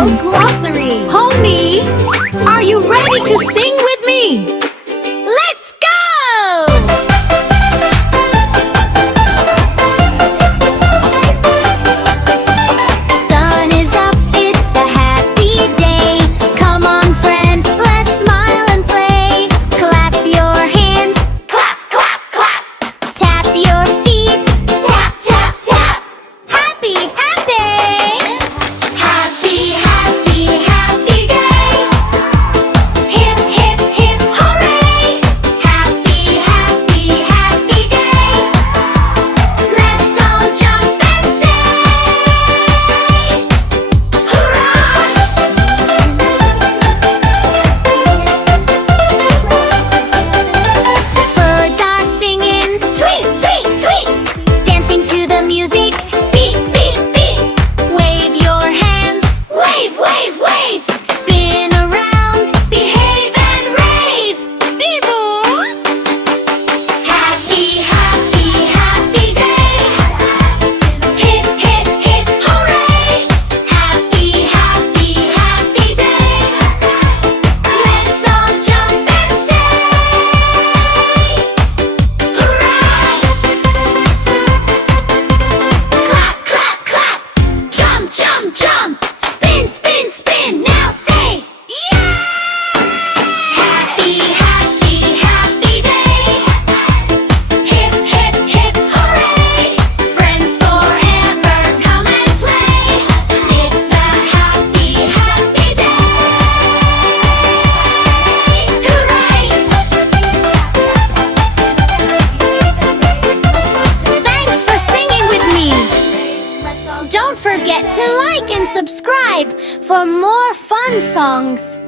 Rainbow Glossary. Pony, are you ready to sing with me? Let's go! Sun is up, it's a happy day. Come on, friends, let's smile and play. Clap your hands, clap, clap, clap. Tap your feet, tap, tap, tap. Happy, happy! Happy, happy, happy day. Hip, hip, hip, hooray! Happy, happy, happy day. Let's all jump and say, birds are singing, tweet, tweet, tweet. Dancing to the music, beat, beat, beat. Wave your hands, wave, wave, wave. Spin around, behave and rave. Bee-boo! Happy, happy, happy day. Hip, hip, hip, hooray. Happy, happy, happy day. Let's all jump and say, hooray! Clap, clap, clap. Jump, jump, jump. Spin, spin, spin. Now say, yeah! Happy, happy, happy day. Hip, hip, hip, hooray. Friends forever come and play. It's a happy, happy day. Hooray! Thanks for singing with me. Don't forget to like and subscribe for more fun songs.